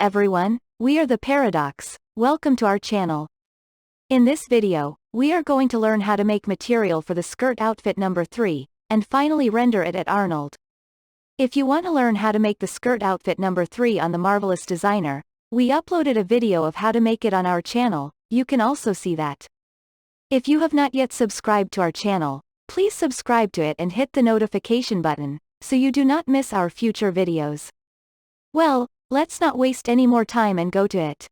everyone, we are the Paradoox. Welcome to our channel. In this video, we are going to learn how to make material for the skirt outfit number 3, and finally render it at Arnold. If you want to learn how to make the skirt outfit number 3 on the Marvelous Designer, we uploaded a video of how to make it on our channel. You can also see that. If you have not yet subscribed to our channel, please subscribe to it and hit the notification button, so you do not miss our future videos. Well, let's not waste any more time and go to it.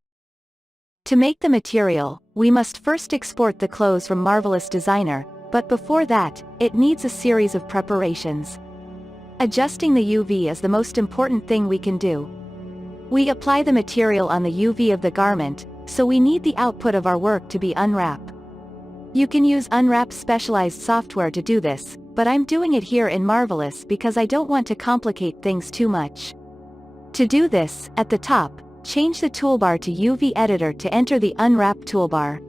To make the material, we must first export the clothes from Marvelous Designer, but before that, it needs a series of preparations. Adjusting the UV is the most important thing we can do. We apply the material on the UV of the garment, so we need the output of our work to be unwrap. You can use Unwrap specialized software to do this, but I'm doing it here in Marvelous because I don't want to complicate things too much. To do this, at the top, change the toolbar to UV Editor to enter the Unwrap toolbar.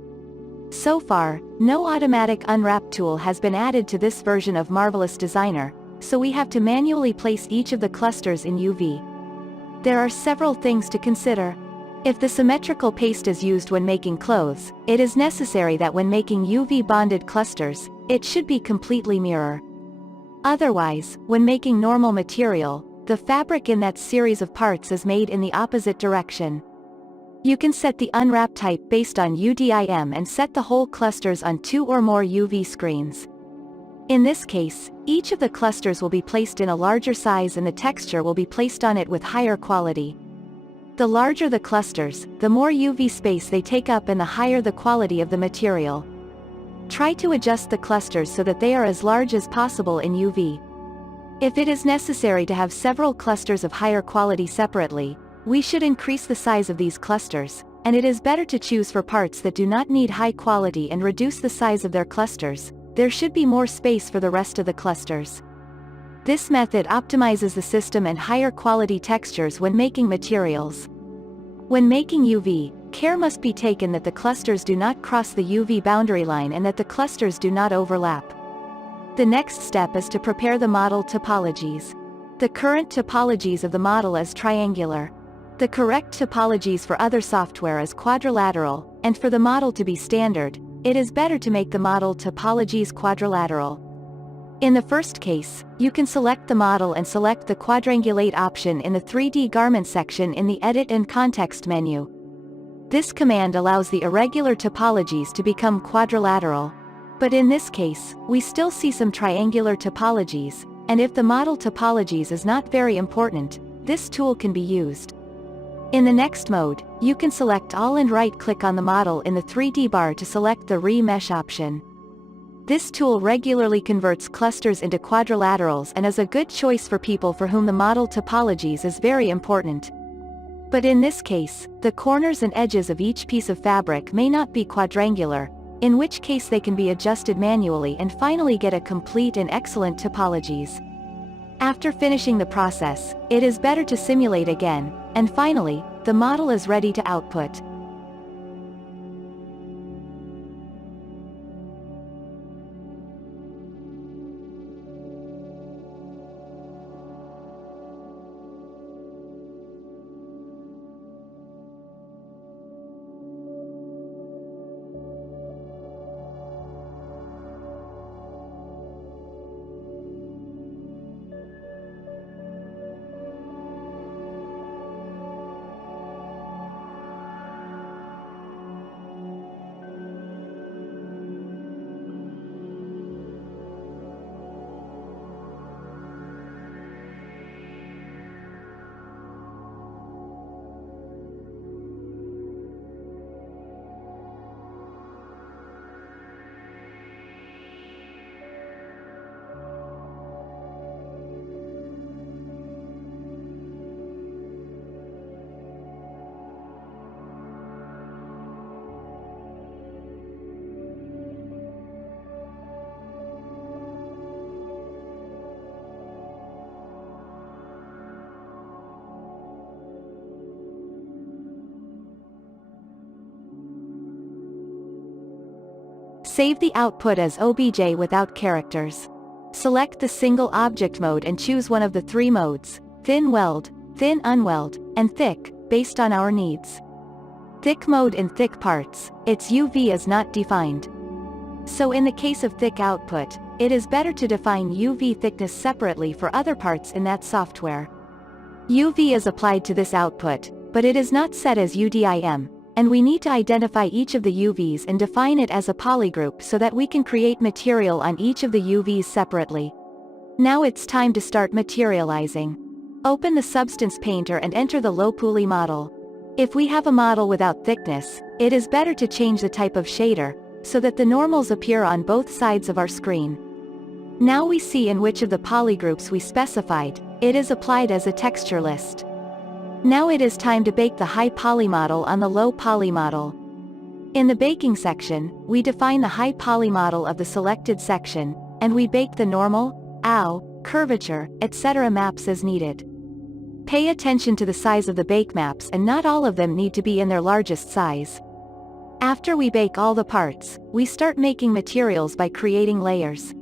So far, no automatic Unwrap tool has been added to this version of Marvelous Designer, so we have to manually place each of the clusters in UV. There are several things to consider. If the symmetrical paste is used when making clothes, it is necessary that when making UV bonded clusters, it should be completely mirror. Otherwise, when making normal material, the fabric in that series of parts is made in the opposite direction. You can set the unwrap type based on UDIM and set the whole clusters on 2 or more UV screens. In this case, each of the clusters will be placed in a larger size and the texture will be placed on it with higher quality. The larger the clusters, the more UV space they take up and the higher the quality of the material. Try to adjust the clusters so that they are as large as possible in UV. If it is necessary to have several clusters of higher quality separately, we should increase the size of these clusters, and it is better to choose for parts that do not need high quality and reduce the size of their clusters. There should be more space for the rest of the clusters. This method optimizes the system and higher quality textures when making materials. When making UV, care must be taken that the clusters do not cross the UV boundary line and that the clusters do not overlap. The next step is to prepare the model topologies. The current topologies of the model is triangular. The correct topologies for other software is quadrilateral, and for the model to be standard, it is better to make the model topologies quadrilateral. In the first case, you can select the model and select the quadrangulate option in the 3D garment section in the Edit and Context menu. This command allows the irregular topologies to become quadrilateral. But in this case, we still see some triangular topologies, and if the model topologies is not very important, this tool can be used. In the next mode, you can select all and right-click on the model in the 3D bar to select the Remesh option. This tool regularly converts clusters into quadrilaterals and is a good choice for people for whom the model topologies is very important. But in this case, the corners and edges of each piece of fabric may not be quadrangular, in which case they can be adjusted manually and finally get a complete and excellent topologies. After finishing the process, it is better to simulate again, and finally, the model is ready to output. Save the output as OBJ without characters. Select the single object mode and choose one of the 3 modes, thin weld, thin unweld, and thick, based on our needs. Thick mode in thick parts, its UV is not defined. So in the case of thick output, it is better to define UV thickness separately for other parts in that software. UV is applied to this output, but it is not set as UDIM, and we need to identify each of the UVs and define it as a polygroup so that we can create material on each of the UVs separately. Now it's time to start materializing. Open the Substance Painter and enter the low poly model. If we have a model without thickness, it is better to change the type of shader, so that the normals appear on both sides of our screen. Now we see in which of the polygroups we specified, it is applied as a texture list. Now it is time to bake the high poly model on the low poly model. In the baking section, we define the high poly model of the selected section, and we bake the normal, curvature, etc. maps as needed. Pay attention to the size of the bake maps, and not all of them need to be in their largest size. After we bake all the parts, we start making materials by creating layers.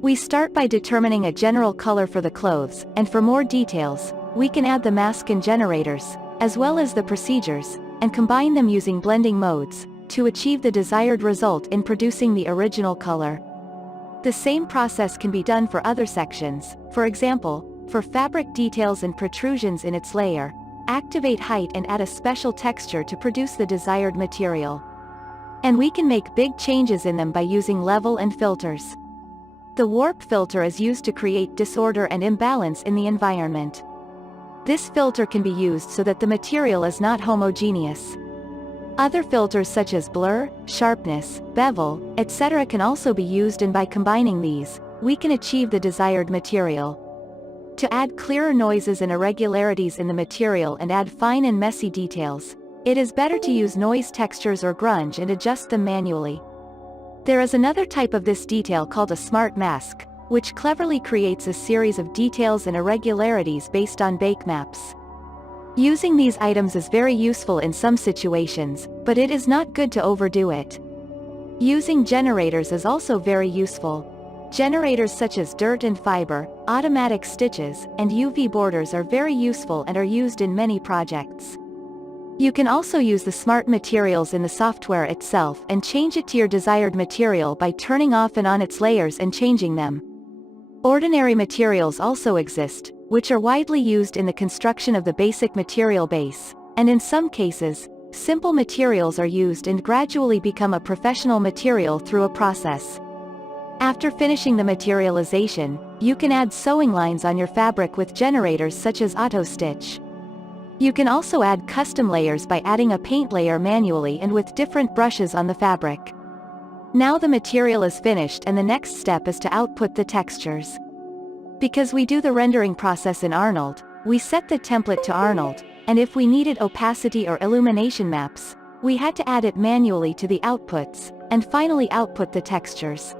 We start by determining a general color for the clothes, and for more details, we can add the mask and generators, as well as the procedures, and combine them using blending modes, to achieve the desired result in producing the original color. The same process can be done for other sections. For example, for fabric details and protrusions in its layer, activate height and add a special texture to produce the desired material. And we can make big changes in them by using level and filters. The warp filter is used to create disorder and imbalance in the environment. This filter can be used so that the material is not homogeneous. Other filters such as blur, sharpness, bevel, etc. can also be used, and by combining these, we can achieve the desired material. To add clearer noises and irregularities in the material and add fine and messy details, it is better to use noise textures or grunge and adjust them manually. There is another type of this detail called a smart mask, which cleverly creates a series of details and irregularities based on bake maps. Using these items is very useful in some situations, but it is not good to overdo it. Using generators is also very useful. Generators such as dirt and fiber, automatic stitches, and UV borders are very useful and are used in many projects. You can also use the smart materials in the software itself and change it to your desired material by turning off and on its layers and changing them. Ordinary materials also exist, which are widely used in the construction of the basic material base, and in some cases, simple materials are used and gradually become a professional material through a process. After finishing the materialization, you can add sewing lines on your fabric with generators such as auto stitch. You can also add custom layers by adding a paint layer manually and with different brushes on the fabric. Now the material is finished, and the next step is to output the textures. Because we do the rendering process in Arnold, we set the template to Arnold, and if we needed opacity or illumination maps, we had to add it manually to the outputs, and finally output the textures.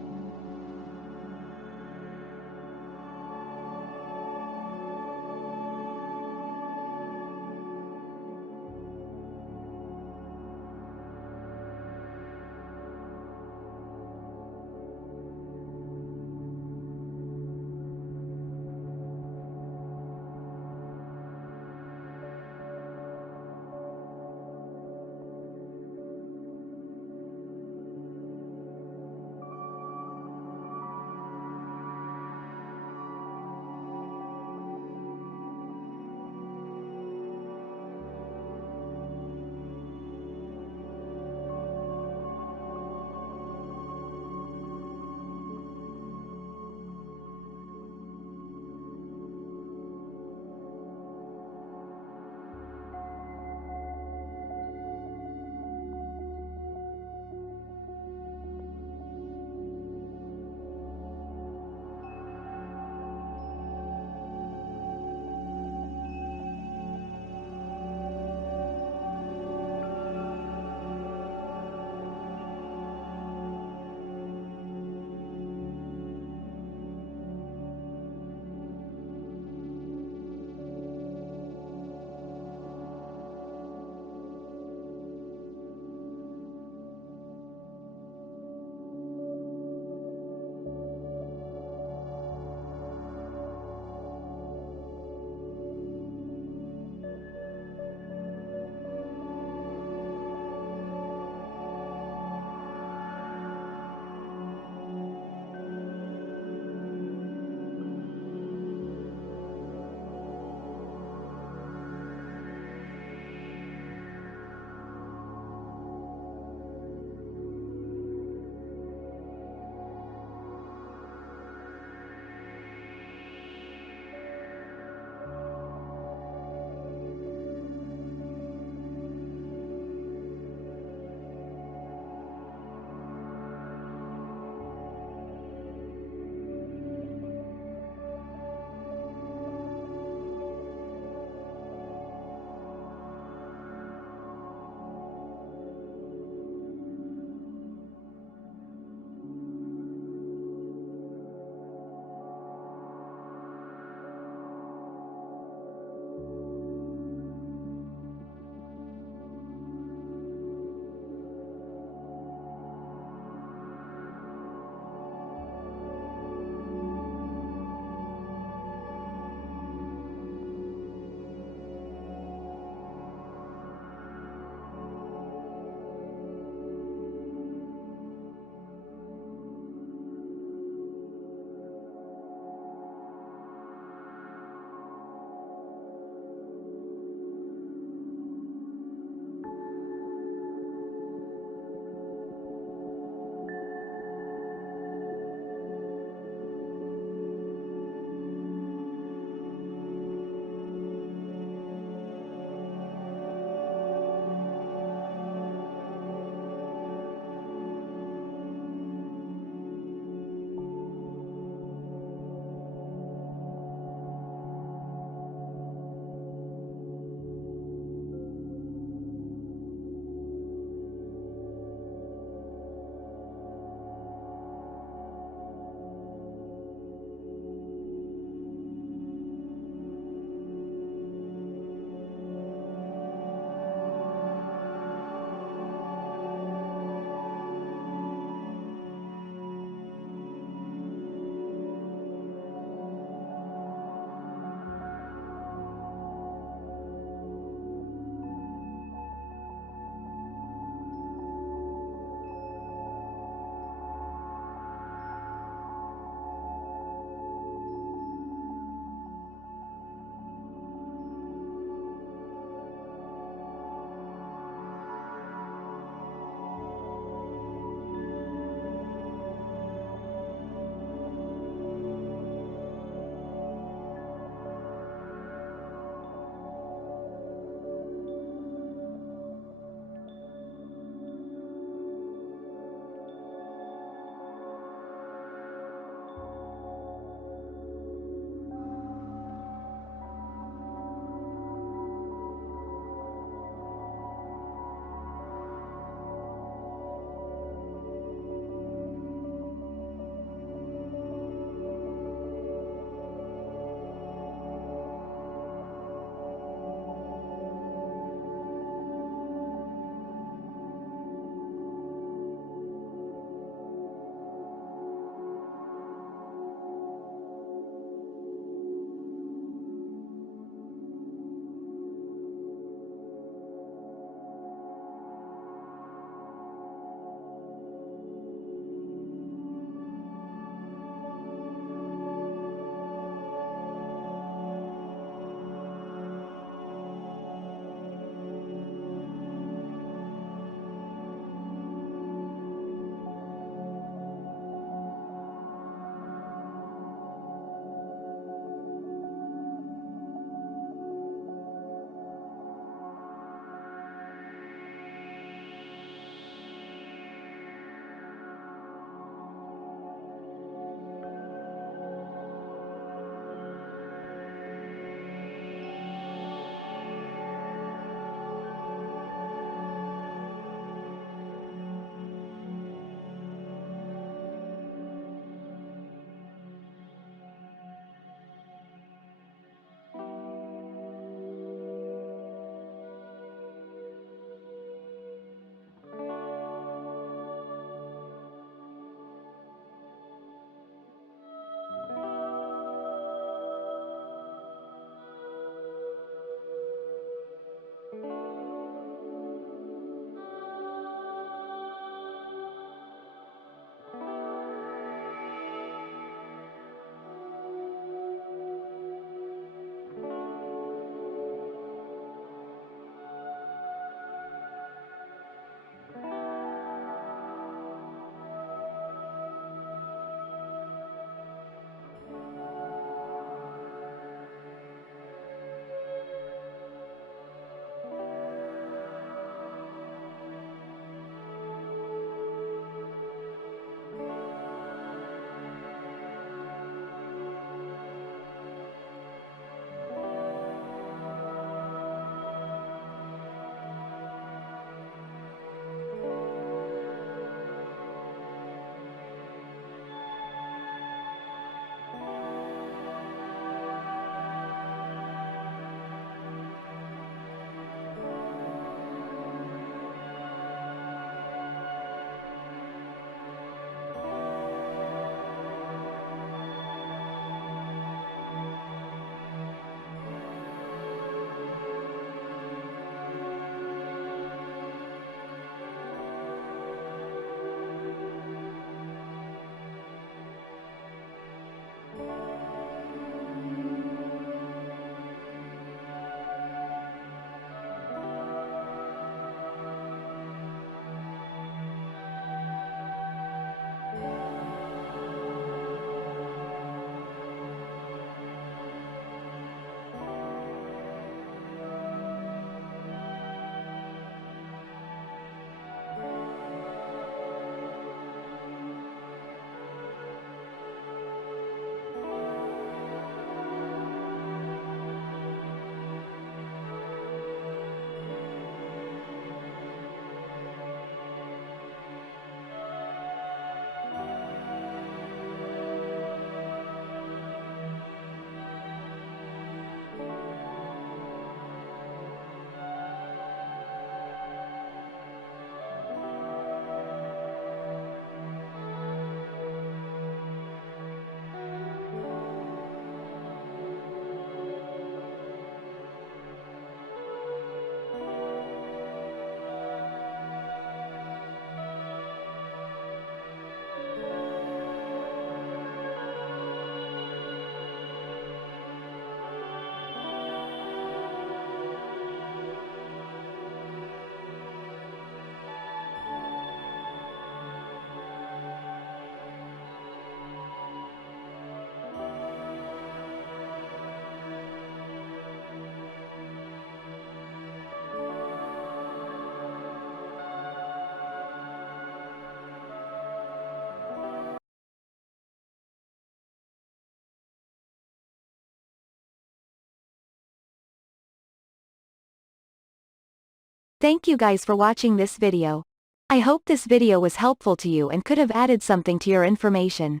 Thank you guys for watching this video. I hope this video was helpful to you and could have added something to your information.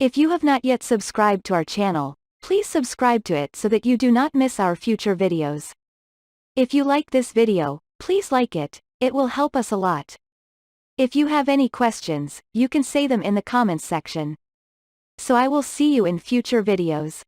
If you have not yet subscribed to our channel, please subscribe to it so that you do not miss our future videos. If you like this video, please like it, it will help us a lot. If you have any questions, you can say them in the comments section. So I will see you in future videos.